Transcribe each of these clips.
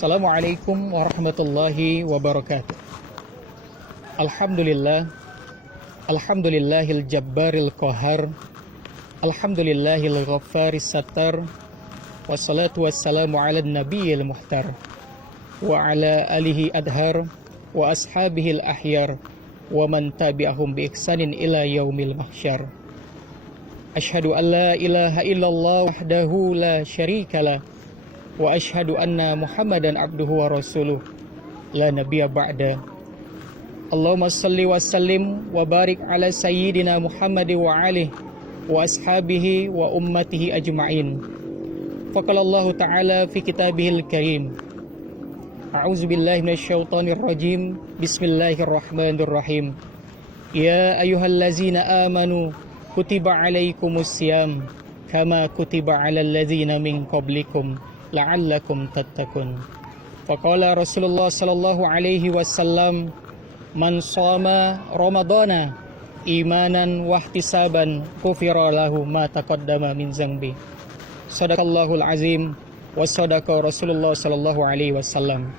Assalamualaikum warahmatullahi wabarakatuh. Alhamdulillah. Alhamdulillahil jabbaril qahar. Alhamdulillahil ghaffaris sattar. Wassalatu wassalamu ala nabiyil muhtar. Wa ala alihi adhar. Wa ashabihil ahyar. Wa man tabi'ahum bi ihsanin ila yaumil mahsyar. Ashhadu an la ilaha illallah wahdahu la syarikalah. Wa ashhadu anna Muhammadan abduhu wa rasuluh la nabiyya ba'da. Allahumma salli wa sallim wa barik ala sayyidina Muhammad wa alihi wa ashabihi wa ummatihi ajma'in. Faqala Allah ta'ala fi kitabihil karim. A'udzu billahi minasyaitonir rajim. Bismillahirrahmanirrahim. Ya ayyuhallazina amanu kutiba alaikumus syiyam kama kutiba alal ladzina min qablikum la'allakum tattaqun. Faqala Rasulullah sallallahu alaihi wasallam, man shoma ramadana imanan wa ihtisaban ghufira lahu ma taqaddama min dzambi. Shadaqallahul azim wa shadaqa Rasulullah sallallahu alaihi wasallam.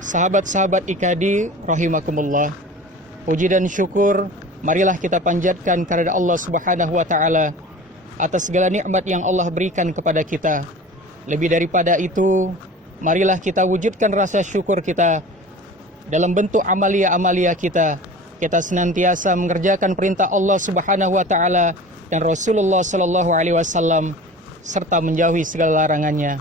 Sahabat-sahabat IKADI rahimakumullah, puji dan syukur marilah kita panjatkan kepada Allah Subhanahu wa taala atas segala nikmat yang Allah berikan kepada kita. Lebih daripada itu, marilah kita wujudkan rasa syukur kita dalam bentuk amalia-amalia kita. Kita senantiasa mengerjakan perintah Allah Subhanahu wa taala dan Rasulullah sallallahu alaihi wasallam serta menjauhi segala larangannya.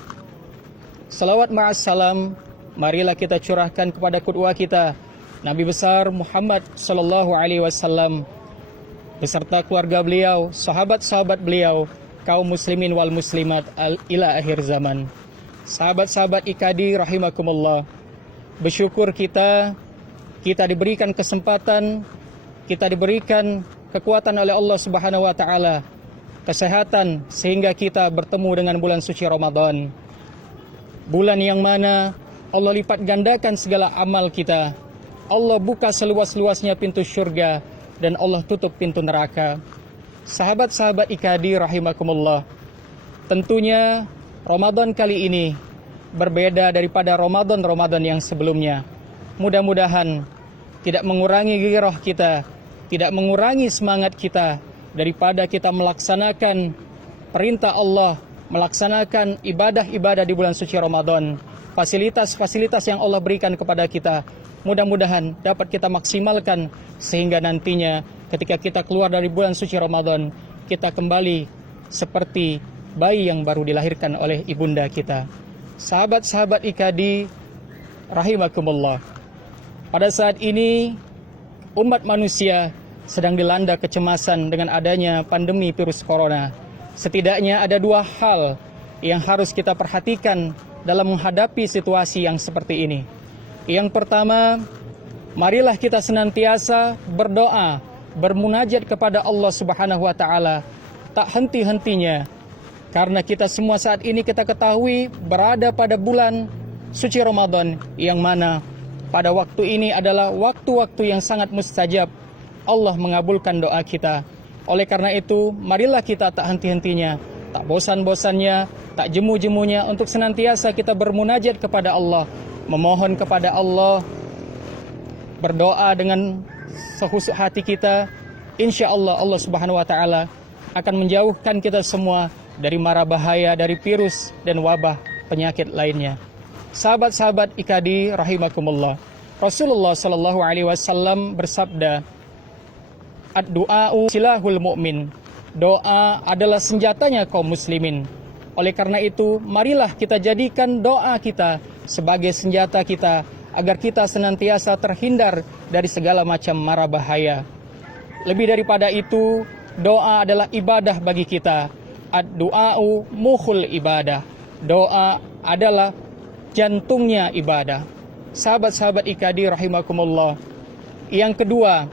Salawat ma'as salam marilah kita curahkan kepada qudwah kita, Nabi besar Muhammad sallallahu alaihi wasallam beserta keluarga beliau, sahabat-sahabat beliau, kaum muslimin wal muslimat ila akhir zaman. Sahabat-sahabat IKADI rahimakumullah, bersyukur kita diberikan kesempatan, kita diberikan kekuatan oleh Allah Subhanahu wa taala, kesehatan sehingga kita bertemu dengan bulan suci Ramadan. Bulan yang mana Allah lipat gandakan segala amal kita. Allah buka seluas-luasnya pintu syurga dan Allah tutup pintu neraka. Sahabat-sahabat IKADI rahimakumullah, tentunya Ramadan kali ini berbeda daripada Ramadan yang sebelumnya. Mudah-mudahan tidak mengurangi gairah kita, tidak mengurangi semangat kita daripada kita melaksanakan perintah Allah, melaksanakan ibadah-ibadah di bulan suci Ramadan. Fasilitas-fasilitas yang Allah berikan kepada kita, mudah-mudahan dapat kita maksimalkan sehingga nantinya ketika kita keluar dari bulan suci Ramadan, kita kembali seperti bayi yang baru dilahirkan oleh ibunda kita. Sahabat-sahabat IKADI rahimakumullah, pada saat ini umat manusia sedang dilanda kecemasan dengan adanya pandemi virus corona. Setidaknya ada dua hal yang harus kita perhatikan dalam menghadapi situasi yang seperti ini. Yang pertama, marilah kita senantiasa berdoa, bermunajat kepada Allah Subhanahu wa taala tak henti-hentinya, karena kita semua saat ini kita ketahui berada pada bulan suci Ramadan yang mana pada waktu ini adalah waktu-waktu yang sangat mustajab. Allah mengabulkan doa kita. Oleh karena itu, marilah kita tak henti-hentinya, tak bosan-bosannya, tak jemu-jemunya untuk senantiasa kita bermunajat kepada Allah, memohon kepada Allah, berdoa dengan sehusuk hati kita. Insya Allah, Allah Subhanahu wa taala akan menjauhkan kita semua dari mara bahaya, dari virus dan wabah penyakit lainnya. Sahabat-sahabat IKADI rahimakumullah, Rasulullah sallallahu alaihi wasallam bersabda, ad-du'a'u silahul mu'min. Doa adalah senjatanya kaum muslimin. Oleh karena itu, marilah kita jadikan doa kita sebagai senjata kita agar kita senantiasa terhindar dari segala macam mara bahaya. Lebih daripada itu, doa adalah ibadah bagi kita. Ad-du'a'u mukhul ibadah. Doa adalah jantungnya ibadah. Sahabat-sahabat IKADI rahimakumullah. Yang kedua,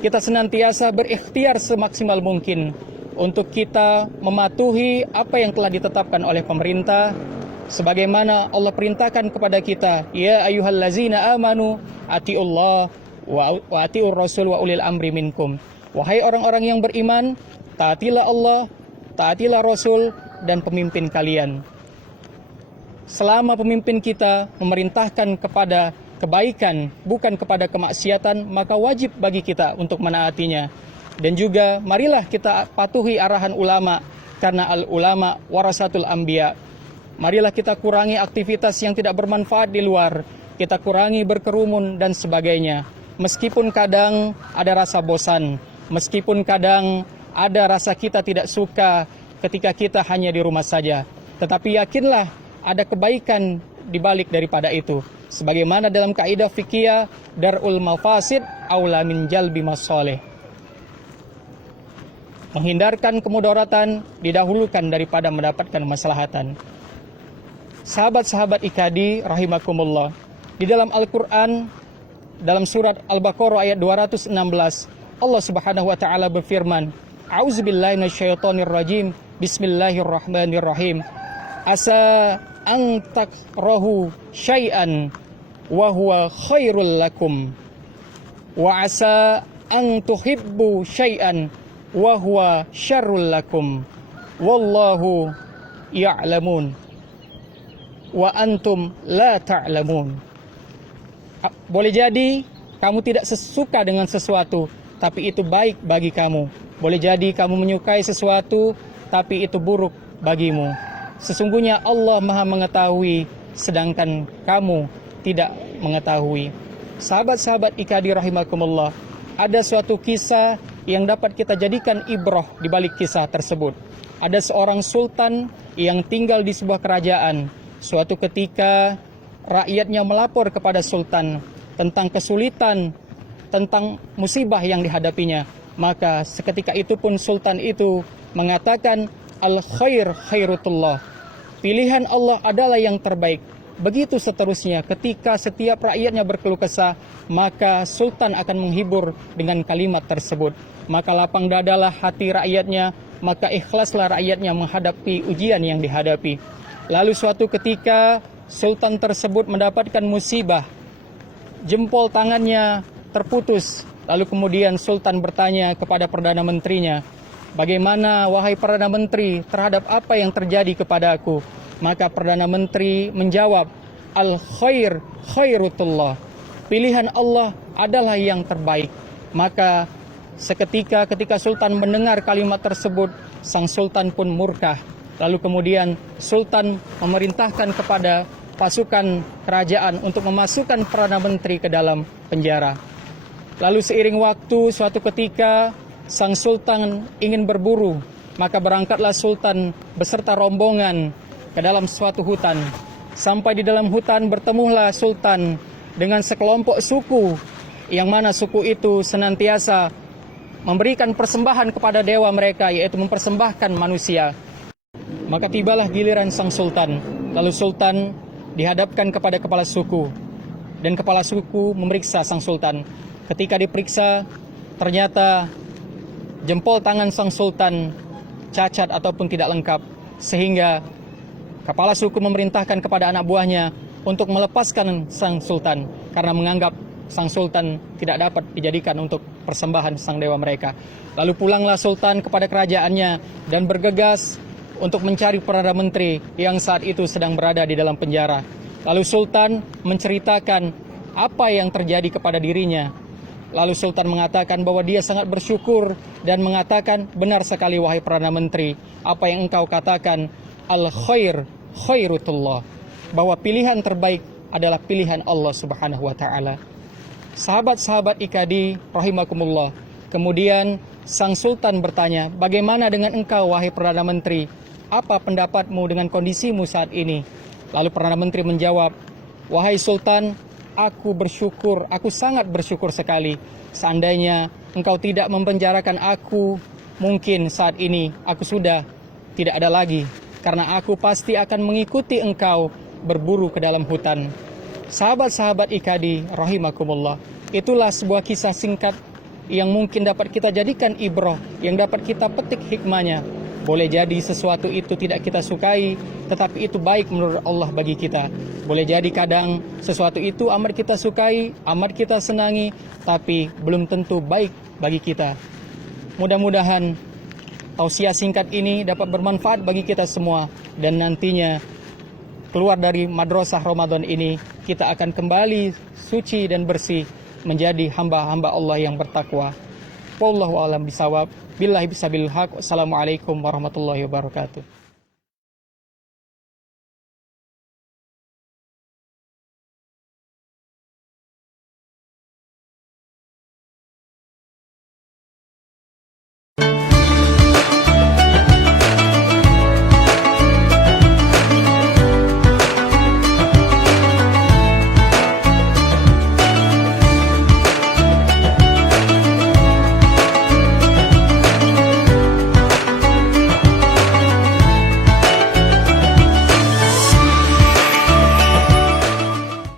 kita senantiasa berikhtiar semaksimal mungkin untuk kita mematuhi apa yang telah ditetapkan oleh pemerintah, sebagaimana Allah perintahkan kepada kita, ya ayyuhallazina amanu atiullah wa atiur rasul wa ulil amri minkum. Wahai orang-orang yang beriman, taatilah Allah, taatilah Rasul dan pemimpin kalian. selama pemimpin kita memerintahkan kepada kebaikan, bukan kepada kemaksiatan, maka wajib bagi kita untuk menaatinya. Dan juga marilah kita patuhi arahan ulama, karena al-ulama warasatul anbiya. Marilah kita kurangi aktivitas yang tidak bermanfaat di luar, kita kurangi berkerumun dan sebagainya. Meskipun kadang ada rasa bosan, meskipun kadang ada rasa kita tidak suka ketika kita hanya di rumah saja, tetapi yakinlah ada kebaikan di balik daripada itu. Sebagaimana dalam kaidah fikih, darul mafasid aula min jalbi masalih. Menghindarkan kemudaratan didahulukan daripada mendapatkan maslahatan. Sahabat-sahabat ikadi rahimakumullah, di dalam Al-Quran, dalam surat Al-Baqarah ayat 216, Allah Subhanahu wa taala berfirman, A'udzubillahi minasyaitonir rajim. Bismillahirrahmanirrahim. Asa an takrahu syai'an wa huwa khairul lakum. Wa asa an tuhibbu syai'an wa huwa syarrul lakum. Wallahu ya'lamun wa antum la ta'lamun. Boleh jadi kamu tidak sesuka dengan sesuatu, tapi itu baik bagi kamu. Boleh jadi kamu menyukai sesuatu, tapi itu buruk bagimu. Sesungguhnya Allah Maha mengetahui, sedangkan kamu tidak mengetahui. Sahabat-sahabat ikadi rahimakumullah, ada suatu kisah yang dapat kita jadikan ibrah di balik kisah tersebut. Ada seorang sultan yang tinggal di sebuah kerajaan. Suatu ketika rakyatnya melapor kepada sultan tentang kesulitan, tentang musibah yang dihadapinya. Maka seketika itu pun sultan itu mengatakan, al-khair khairutullah. Pilihan Allah adalah yang terbaik. Begitu seterusnya, ketika setiap rakyatnya berkeluh kesah, maka sultan akan menghibur dengan kalimat tersebut. Maka lapang dadalah hati rakyatnya, maka ikhlaslah rakyatnya menghadapi ujian yang dihadapi. Lalu suatu ketika sultan tersebut mendapatkan musibah, jempol tangannya terputus. Lalu kemudian sultan bertanya kepada Perdana Menterinya, bagaimana wahai Perdana Menteri terhadap apa yang terjadi kepada aku? Maka Perdana Menteri menjawab, al-khair khairutullah. Pilihan Allah adalah yang terbaik. Maka seketika ketika sultan mendengar kalimat tersebut, sang sultan pun murka. Lalu kemudian sultan memerintahkan kepada pasukan kerajaan untuk memasukkan Perdana Menteri ke dalam penjara. Lalu seiring waktu, suatu ketika sang sultan ingin berburu, maka berangkatlah sultan beserta rombongan ke dalam suatu hutan. Sampai di dalam hutan bertemulah sultan dengan sekelompok suku, yang mana suku itu senantiasa memberikan persembahan kepada dewa mereka, yaitu mempersembahkan manusia. Maka tibalah giliran sang sultan. Lalu sultan dihadapkan kepada kepala suku, dan kepala suku memeriksa sang sultan. Ketika diperiksa, ternyata jempol tangan sang sultan cacat ataupun tidak lengkap, sehingga kepala suku memerintahkan kepada anak buahnya untuk melepaskan sang sultan, karena menganggap sang sultan tidak dapat dijadikan untuk persembahan sang dewa mereka. Lalu pulanglah sultan kepada kerajaannya dan bergegas untuk mencari Perdana Menteri yang saat itu sedang berada di dalam penjara. Lalu sultan menceritakan apa yang terjadi kepada dirinya. Lalu sultan mengatakan bahwa dia sangat bersyukur dan mengatakan, benar sekali wahai Perdana Menteri, apa yang engkau katakan, al-khair khairutullah, bahwa pilihan terbaik adalah pilihan Allah Subhanahu wa taala. Sahabat-sahabat ikadi rahimakumullah, kemudian sang sultan bertanya, bagaimana dengan engkau wahai Perdana Menteri? Apa pendapatmu dengan kondisimu saat ini? Lalu Perdana Menteri menjawab, wahai sultan, aku bersyukur, aku sangat bersyukur sekali. Seandainya engkau tidak mempenjarakan aku, mungkin saat ini aku sudah tidak ada lagi, karena aku pasti akan mengikuti engkau berburu ke dalam hutan. Sahabat-sahabat ikadi rahimakumullah, itulah sebuah kisah singkat yang mungkin dapat kita jadikan ibrah, yang dapat kita petik hikmahnya. Boleh jadi sesuatu itu tidak kita sukai, tetapi itu baik menurut Allah bagi kita. Boleh jadi kadang sesuatu itu amat kita sukai, amat kita senangi, tapi belum tentu baik bagi kita. Mudah-mudahan tausiah singkat ini dapat bermanfaat bagi kita semua, dan nantinya keluar dari madrasah Ramadan ini, kita akan kembali suci dan bersih menjadi hamba-hamba Allah yang bertakwa. Wallahu a'lam bishawab. Billahi bisabil haq. Wassalamualaikum warahmatullahi wabarakatuh.